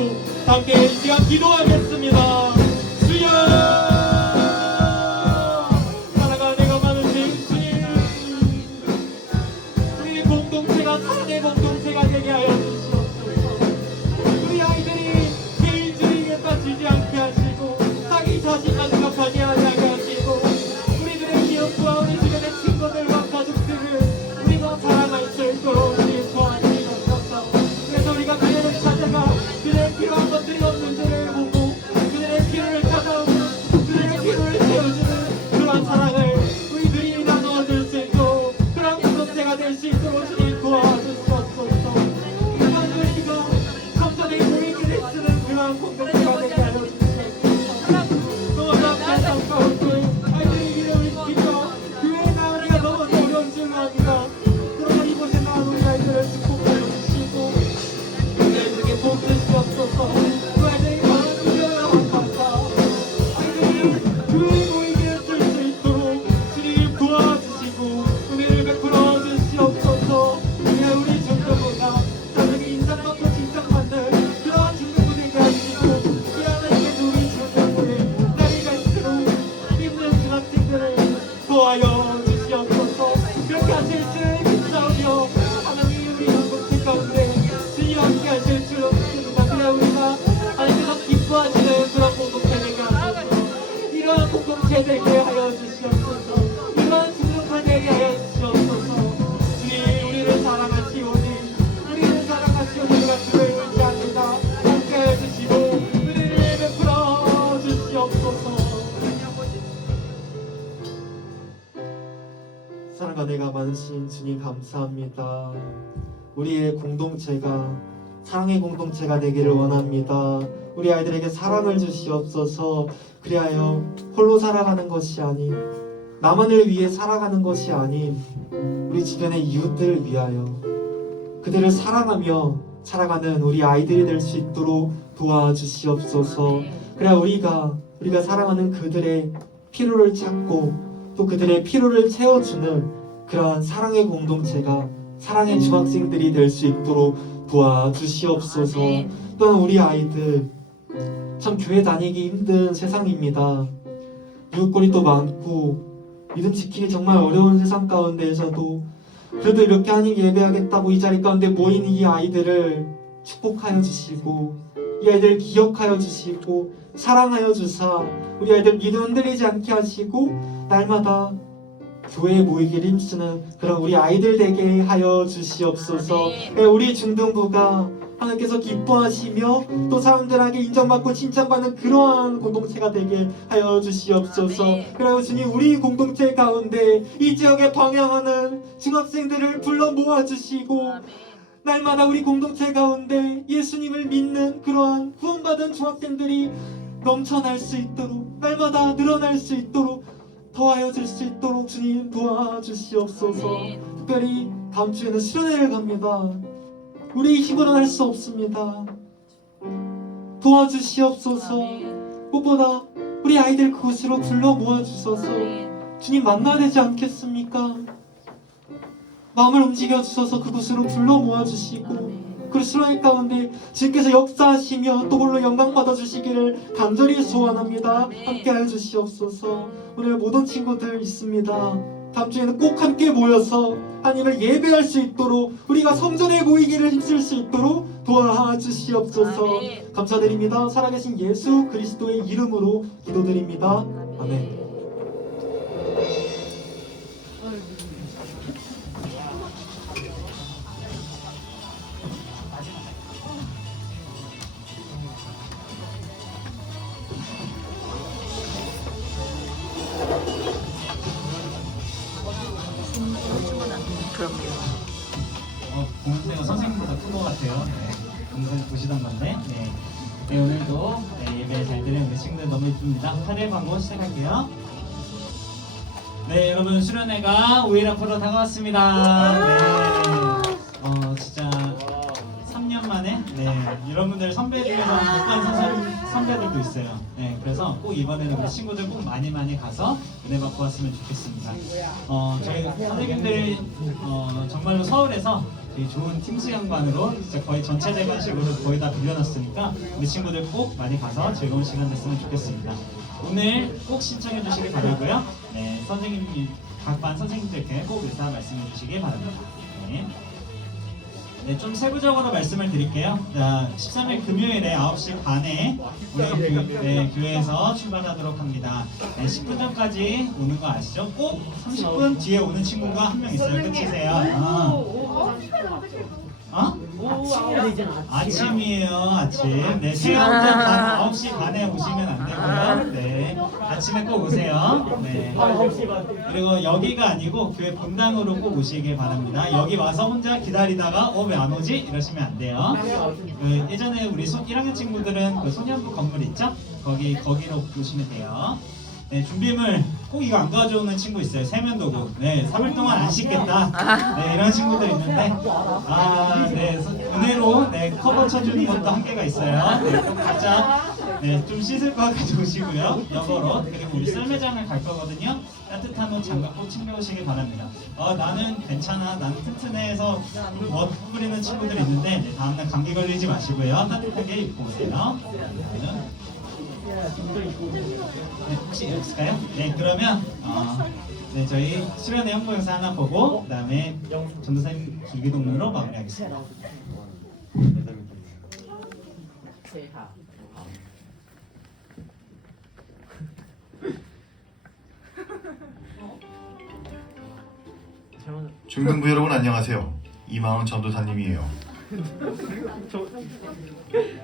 함께 이 시간 기도하겠습니다. 주여 사랑과 내가 많으신 주님 우리 공동체가 사랑의 공동체가 되게 하여 주시옵소서. 우리 아이들이 개인주의에 빠지지 않게 하시고 자기 자신만 생각하게 하게 하시고 우리들의 기업과 우리 주변의 친구들과 가족들을 우리가 사랑할 수 있도록 우리 도와주시옵소서. 그래서 우리가 그들을 찾아가 그들의 필요한 것들이 없는지를 보고 그들의 필요를 찾아오고 그들의 필요를 채워주는 그런 사랑을 우리들이 나눠줄 수 있고 그런 공동체가 될 수 있도록 주님 도와주시옵소서. 그런 우리가 성전의 모이기를 쓰는 그런 공동체가 되게 하여 주시옵소서. 또 남자 가운데 아이들의 이름을 지키며 교회 나으리가 너무 어려운 줄 압니다. 그러나 이곳에 나온 우리 아이들을 축복하여 주시고 우리 아이들에게 복 주시옵소서. 그 아이들에게 많은 은혜를 허락하사 아이들을 교회에 모이게 쓸 수 있도록 주님 도와주시고 은혜를 베풀어 주시옵소서. 그래 우리 중등부가 사람에게 인상받고 칭찬받는 그러한 중등부 되게 하시고 이 하나님께서 우리 중등부를 날이 갈수록 힘든 중학생들을 도와여 주시옵소서. 그렇게 하실 줄 믿사오며 하나님 우리 공동체 가운데 주님 함께 하실 줄 믿습니다. 그래 우리가 하나님께서 기뻐하시는 그런 공동체 되게 하소서. 이러한 공동체 되게 하여 주시옵소서. 이러한 중독한 되게 하여 주시옵소서. 주님 우리를 사랑하시오니 우리를 사랑하시오니 우리가 주를 의지합니다. 함께 하여 주시고 은혜를 베풀어 주시옵소서. 사랑과 내가 많으신 주님 감사합니다. 우리의 공동체가 사랑의 공동체가 되기를 원합니다. 우리 아이들에게 사랑을 주시옵소서. 그리하여 홀로 살아가는 것이 아닌 나만을 위해 살아가는 것이 아닌 우리 주변의 이웃들을 위하여 그들을 사랑하며 살아가는 우리 아이들이 될 수 있도록 도와주시옵소서. 그래야 우리가 우리가 사랑하는 그들의 필요를 찾고 또 그들의 필요를 채워주는 그러한 사랑의 공동체가 사랑의 중학생들이 될 수 있도록 도와주시옵소서. 또한 우리 아이들 참 교회 다니기 힘든 세상입니다. 이웃거리도 많고 믿음 지키기 정말 어려운 세상 가운데에서도 그래도 이렇게 하나님 예배하겠다고 이 자리 가운데 모인 이 아이들을 축복하여 주시고 이 아이들을 기억하여 주시고 사랑하여 주사 우리 아이들 믿음 흔들리지 않게 하시고 날마다 교회에 모이길 힘쓰는 그런 우리 아이들 되게 하여 주시옵소서. 우리 중등부가 하나님께서 기뻐하시며 또 사람들에게 인정받고 칭찬받는 그러한 공동체가 되게 하여 주시옵소서. 그리고 주님 우리 공동체 가운데 이 지역에 방향하는 중학생들을 불러 모아주시고 날마다 우리 공동체 가운데 예수님을 믿는 그러한 구원받은 중학생들이 넘쳐날 수 있도록 날마다 늘어날 수 있도록 더하여질 수 있도록 주님 도와주시옵소서. 특별히 다음 주에는 수련회를 갑니다. 우리 힘으로는 할 수 없습니다. 도와주시옵소서. 무엇보다 우리 아이들 그곳으로 불러 모아주셔서 주님 만나야 되지 않겠습니까? 마음을 움직여 주셔서 그곳으로 불러 모아주시고 그 수련회 가운데 주님께서 역사하시며 또 홀로 영광 받아주시기를 간절히 소원합니다. 함께하여 주시옵소서. 오늘 모든 친구들 있습니다. 다음 주에는 꼭 함께 모여서 하나님을 예배할 수 있도록 우리가 성전에 모이기를 힘쓸 수 있도록 도와주시옵소서. 감사드립니다. 살아계신 예수 그리스도의 이름으로 기도드립니다. 아멘. 공부가 선생님보다 큰 것 같아요. 공부 보시던 건데. 네, 오늘도 예배 잘 드린 우리 친구들 너무 예쁩니다. 8일 광고 시작할게요. 네, 여러분 수련회가 5일 앞으로 다가왔습니다. 네, 진짜 3년 만에 여러분들 선배 중에서 못 간 선배들도 있어요. 네, 그래서 꼭 이번에는 우리 친구들 꼭 많이 가서 은혜 받고 왔으면 좋겠습니다. 저희 선생님들 정말로 서울에서 되게 좋은 팀수양반으로 진짜 거의 전체 대관식으로 거의 다 빌려놨으니까 우리 친구들 꼭 많이 가서 즐거운 시간 됐으면 좋겠습니다. 오늘 꼭 신청해 주시길 바라고요. 네, 선생님이 각 반 선생님들께 꼭 의사 말씀해 주시길 바랍니다. 네, 좀 세부적으로 말씀을 드릴게요. 자, 13일 금요일에 9시 반에 우리 교회에서 출발하도록 합니다. 10분 전까지 오는 거 아시죠? 꼭 30분 뒤에 오는 친구가 한 명 있어요. 끝이세요. 아침이에요, 아침. 네, 새벽 9시 반에 오시면 안 되고요. 네, 아침에 꼭 오세요. 네. 그리고 여기가 아니고 교회 본당으로 꼭 오시길 바랍니다. 여기 와서 혼자 기다리다가 왜 안 오지? 이러시면 안 돼요. 예전에 우리 1학년 친구들은 그 소년부 건물 있죠? 거기로 오시면 돼요. 네, 준비물 꼭 이거 안 가져오는 친구 있어요. 세면도구. 네, 3일 동안 안 씻겠다. 네, 이런 친구들 있는데 은혜로 커버 쳐주는 것도 한계가 있어요. 네, 꼭 각자 좀 씻을 거 가져오시고요. 여거로. 그리고 우리 썰매장을 갈 거거든요. 따뜻한 옷 장갑 꼭 챙겨오시길 바랍니다. 나는 괜찮아, 나는 튼튼해서 멋 뿌리는 친구들 있는데 다음날 감기 걸리지 마시고요. 따뜻하게 입고 오세요. 네, 혹시 없을까요? 네, 그러면 저희 수련회 홍보 영상 하나 보고 그다음에 전도사님 기기동문으로 마무리하겠습니다. 중등부 여러분 안녕하세요. 이마은 전도사님이에요.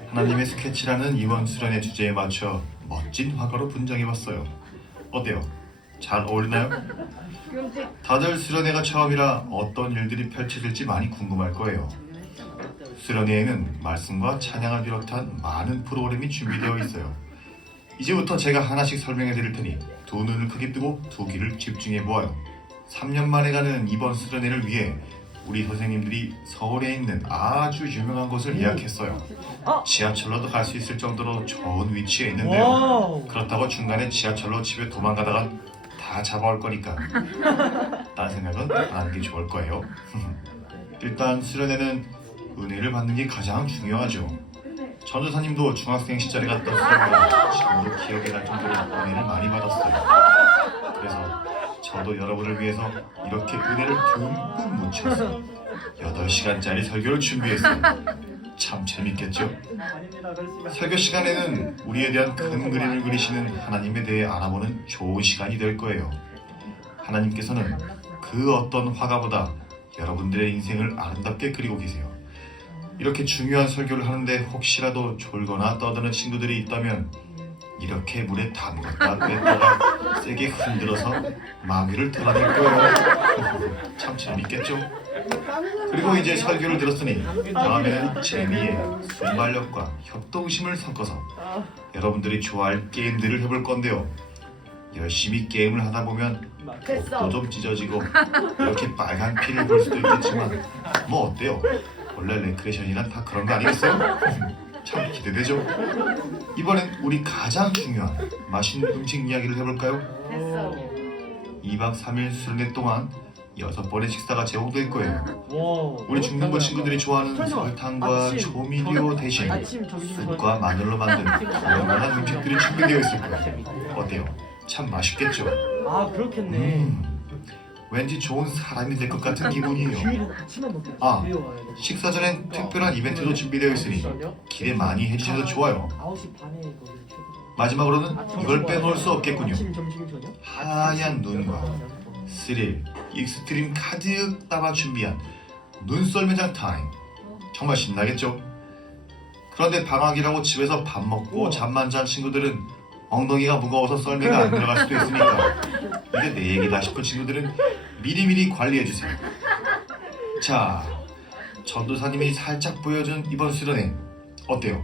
하나님의 스케치라는 이번 수련의 주제에 맞춰 멋진 화가로 분장해봤어요. 어때요? 잘 어울리나요? 다들 수련회가 처음이라 어떤 일들이 펼쳐질지 많이 궁금할 거예요. 수련회에는 말씀과 찬양을 비롯한 많은 프로그램이 준비되어 있어요. 이제부터 제가 하나씩 설명해 드릴 테니 두 눈을 크게 뜨고 두 귀를 집중해 보아요. 3년 만에 가는 이번 수련회를 위해 우리 선생님들이 서울에 있는 아주 유명한 곳을 예약했어요. 지하철로도 갈 수 있을 정도로 좋은 위치에 있는데요. 그렇다고 중간에 지하철로 집에 도망가다간 다 잡아올 거니까 딴 생각은 안 하는 게 좋을 거예요. 일단 수련회는 은혜를 받는 게 가장 중요하죠. 전도사님도 중학생 시절에 갔던 수련회가 지금도 기억에 날 정도로 은혜를 많이 받았어요. 그래서 저도 여러분을 위해서 이렇게 은혜를 듬뿍 묻혀서 8시간짜리 설교를 준비했어요. 참 재밌겠죠? 설교 시간에는 우리에 대한 큰 그림을 그리시는 하나님에 대해 알아보는 좋은 시간이 될 거예요. 하나님께서는 그 어떤 화가보다 여러분들의 인생을 아름답게 그리고 계세요. 이렇게 중요한 설교를 하는데 혹시라도 졸거나 떠드는 친구들이 있다면 이렇게 물에 담갔다 뺐다가 세게 흔들어서 마귀를 털어낼 거예요. 참 재밌겠죠? 그리고 이제 설교를 들었으니 다음에는 재미에 순발력과 협동심을 섞어서 여러분들이 좋아할 게임들을 해볼 건데요. 열심히 게임을 하다 보면 목도 좀 찢어지고 이렇게 빨간 피를 볼 수도 있겠지만 뭐 어때요? 원래 레크레이션이란 다 그런 거 아니겠어요? 참 기대되죠? 이번엔 우리 가장 중요한 맛있는 음식 이야기를 해볼까요? 2박 3일 수련회 동안 6번의 식사가 제공될 거예요. 우리 중등부 친구들이 좋아하는 설탕과 조미료 대신 쑥과 마늘로 만든 다양한 음식들이 준비되어 있을 거예요. 어때요? 참 맛있겠죠? 아 그렇겠네. 왠지 좋은 사람이 될 것 같은 기분이에요. 주일은 아침만 먹고 아, 집에 와야 돼. 식사 전엔 특별한 이벤트도 준비되어 있으니 기대 많이 해주셔도 좋아요. 9시 반에 거기 마지막으로는 이걸 빼놓을 수 없겠군요. 아침 점심 저녁? 하얀 눈과 스릴, 익스트림 가득 담아 준비한 눈썰 매장 타임. 정말 신나겠죠? 그런데 방학이라고 집에서 밥 먹고 잠만 잔 친구들은 엉덩이가 무거워서 썰매가 안 들어갈 수도 있으니까 이게 내 얘기다 싶은 친구들은 미리미리 관리해주세요. 자, 전도사님이 살짝 보여준 이번 수련회 어때요?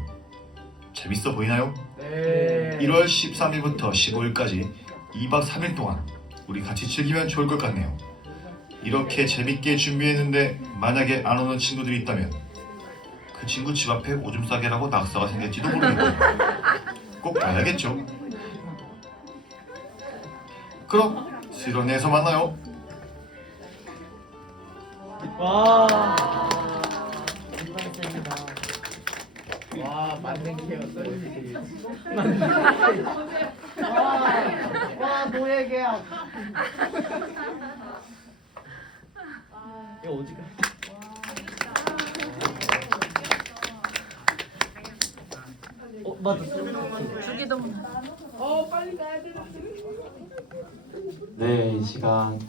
재밌어 보이나요? 네. 1월 13일부터 15일까지 2박 3일 동안 우리 같이 즐기면 좋을 것 같네요. 이렇게 재밌게 준비했는데 만약에 안 오는 친구들이 있다면 그 친구 집 앞에 오줌 싸개라고 낙서가 생길지도 모르겠네요. 꼭 가야겠죠. 그럼 수련회에서 만나요. 와. 일반생이다. 와 만능 케어 썰리지. 와 노예 계약. 이거 어디가? 맞아. 주기도 빨리 가야 돼. 네, 이 시간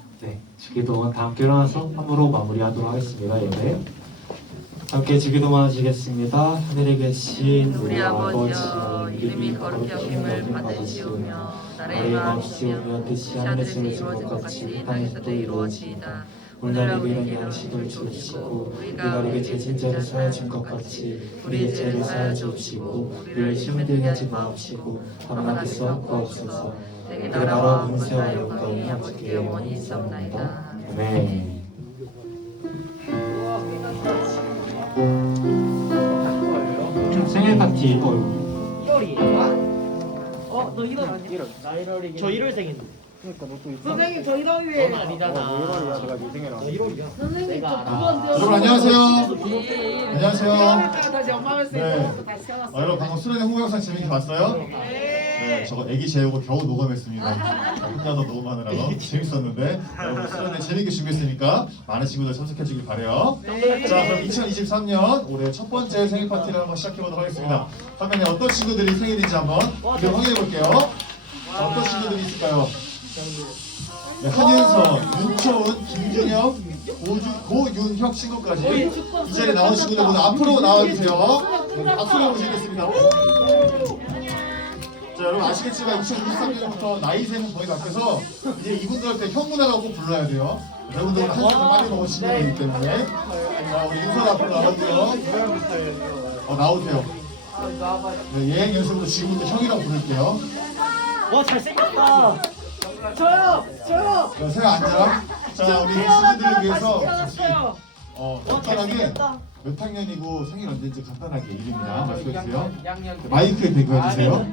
주기도문 다 함께 일어나서 함으로 마무리하도록 하겠습니다. 예. 함께 주기도문 하시겠습니다. 하늘에 계신 우리 아버지여 이름이 거룩히 여김을 받으시오며 나라의 마음이시오며 뜻이 하늘에서 이루어진 것 같이 땅에서도 이루어지이다. 오늘 우리에게 양식을 주시고 우리가 우리에게 죄진 자를 사하여 준 것 같이 우리의 죄를 사하여 주옵시고 우리를 시험에 들게 하지 마옵시고 다만 앞에서 구하옵소서. 내게 나라와 권세와 영광이 아버지께 영원히 있사옵나이다. 네. 생일 파티 1월이에요? 너 1월 아니야? 나 1월이긴. 저 1월생인데. 선생님 저 1월이에요. 넌 아니잖아. 1월이야. 내가 네 생일 아니야. 1월이야. 선생님 내가 저 알아. 그건 여러분 안녕하세요. 안녕하세요. 1월에 다시 엄마 뵐수 네. 있어서 다시 태어났어요. 여러분 방금 수련회 홍보 영상 재밌게 봤어요? 네, 저거 애기 재우고 겨우 녹음했습니다. 혼자서 녹음하느라고 재밌었는데 여러분 수련회 재밌게 준비했으니까 많은 친구들 참석해주길 바래요. 자, 그럼 2023년 올해 첫 번째 생일 파티를 한번 시작해보도록 하겠습니다. 화면에 어떤 친구들이 생일인지 한번 확인해볼게요. 어떤 친구들이 있을까요? 네, 한윤선, 윤초은, 김준혁, 고윤혁 친구까지 이 자리에 나온 친구들 모두 앞으로 나와주세요. 박수로 모시겠습니다. 자, 여러분 아시겠지만 2023년부터 나이 세는 거의 바뀌어서 이제 이분들한테 형문화라고 꼭 불러야 돼요. 여러분들은 한 시간 빨리 먹으시는 분이기 때문에 자, 우리 윤선 앞으로 나오세요. 나오세요. 네, 예행 연습으로 지금부터 형이라고 부를게요. 와 잘생겼다. 저요. 자, 세아 앉아. 자, 우리 친구들을 위해서 같이 간단하게 몇 학년이고 생일 언제인지 간단하게 이름이랑 말씀해주세요. 마이크에 대고 해주세요.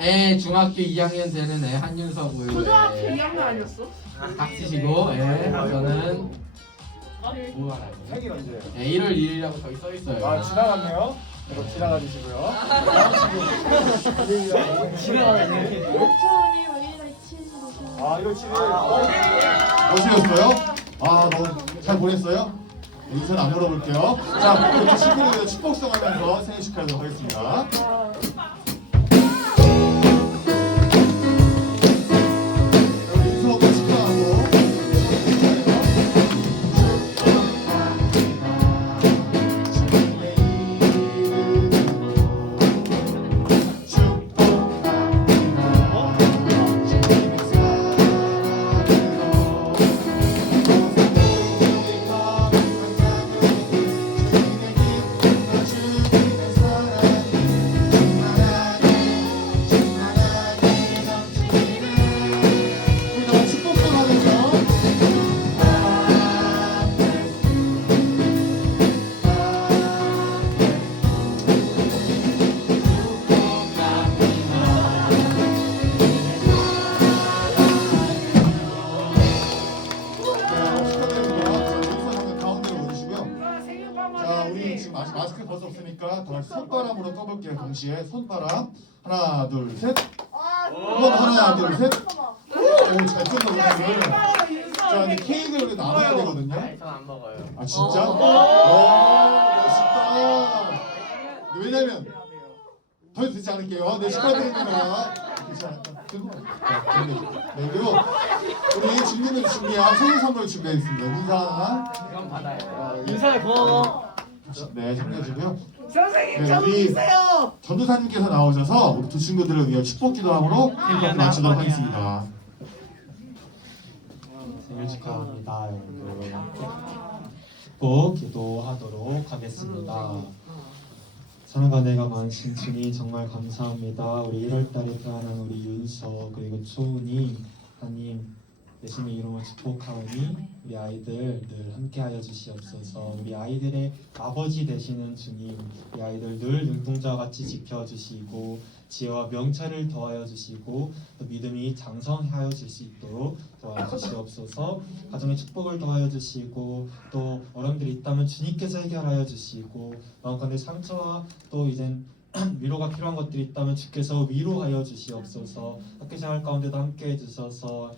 애 중학교 2학년 되는 애 한윤서고요. 고등학교 2학년 아니었어? 닥치시고 저는 생일 언제예요? 1월 1일이라고 저기 써 있어요. 아 지나갔네요. 이거 지나가 주시고요. 아 이거 지금 어디였어요? 아 너무 잘 보냈어요? 인사는 안 물어볼게요. 자 이렇게 친구들 축복성 하면서 생일 축하하도록 하겠습니다. 여기 인사하고 축하하고. 아직 마스크 벗을 수 없으니까 다 손바람으로 떠볼게요. 동시에 손바람 하나 둘 셋. 한번 하나 둘 셋. 오잘 뜬다 오늘. 자 근데 케이크를 우리 나눠야 되거든요. 저안 먹어요. 아 진짜? 와 멋있다. 왜냐면 더 듣지 않을게요. 네 축하드립니다. 네 그리고 우리 준비는 준비한 생일 선물 준비했습니다. 인사. 이건 받아요. 인사해 고마워. 네 참여해주고요. 선생님 네, 좀 우리 주세요. 전도사님께서 나오셔서 우리 두 친구들을 위해 축복 기도함으로 케이크를 마치도록 하겠습니다. 생일 축하합니다, 여러분. 축복 기도하도록 하겠습니다. 사랑과 내가 많으신 주님 정말 감사합니다. 우리 1월달에 태어난 우리 윤서 그리고 초은이 하나님 예수님의 이름으로 축복하오니 우리 아이들 늘 함께하여 주시옵소서. 우리 아이들의 아버지 되시는 주님, 우리 아이들 늘 눈동자와 같이 지켜주시고 지혜와 명철을 더하여 주시고 또 믿음이 장성하여 줄 수 있도록 도와주시옵소서. 가정의 축복을 더하여 주시고 또 어려움들이 있다면 주님께서 해결하여 주시고 마음가운데 상처와 또 이젠 위로가 필요한 것들이 있다면 주께서 위로하여 주시옵소서. 학교생활 가운데도 함께해 주셔서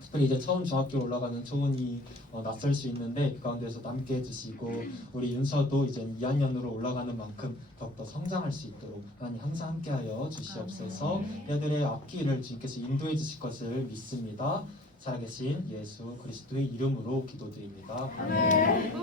특별히 이제 처음 중학교 올라가는 초은이 낯설 수 있는데 그 가운데서도 함께 해주시고 우리 윤서도 이제 2학년으로 올라가는 만큼 더욱더 성장할 수 있도록 하나님 항상 함께하여 주시옵소서. 얘들의 앞길을 주님께서 인도해 주실 것을 믿습니다. 살아계신 예수 그리스도의 이름으로 기도드립니다. 아멘.